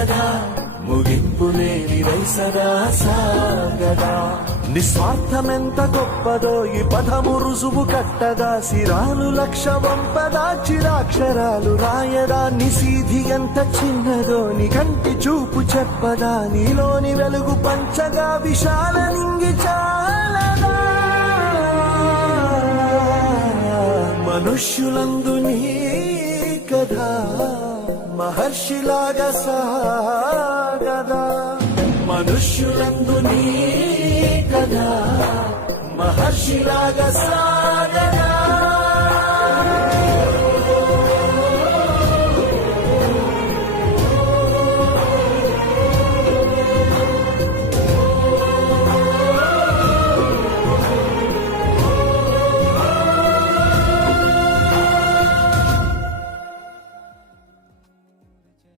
కథ ముగింపు లేనిదై సదా సాగదా. నిస్వార్థమెంత గొప్పదో ఈ పదము రుజువు కట్టదా. సిరాలు లక్ష వంపదా చిరాక్షరాలు రాయదా. నిశీధి ఎంత చిన్నదో నీ కంటి చూపు చెప్పదా. నీలోని వెలుగు పంచగా విశాల నింగి చాలదా. మనుష్యులందు నీ కథ మహర్షిలాగా సాగదా. మనుష్యులందు నీ కథ మహర్షిలాగా సాగదా.